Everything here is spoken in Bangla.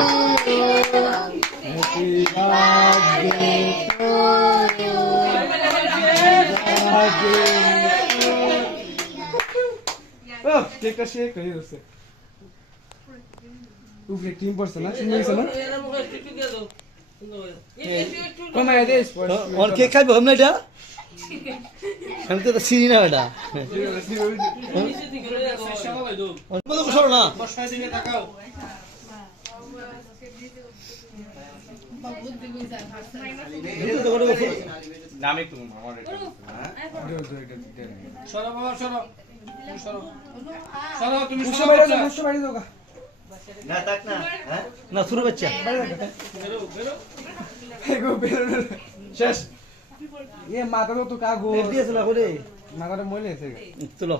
Happy birthday to you. Oh, take a shake. Ufre team person, na? Sino isa na? Koma ya des. और केक खाइबो हमने এটা আমি তো চিনি না এটা মতো সরো না বসায় দিকে তাকাও। নামে তুমি আমার সরো বাবা সরো। সরো। সরো তুমি সরো। মুশো বাইরে দাও। না তাক না হ্যাঁ না শুরু বাচ্চা বেরো বেরো। এগো বেরো। শেষ। ये माता तो का गो দিয়েছ না করে माता तो मोले से চলো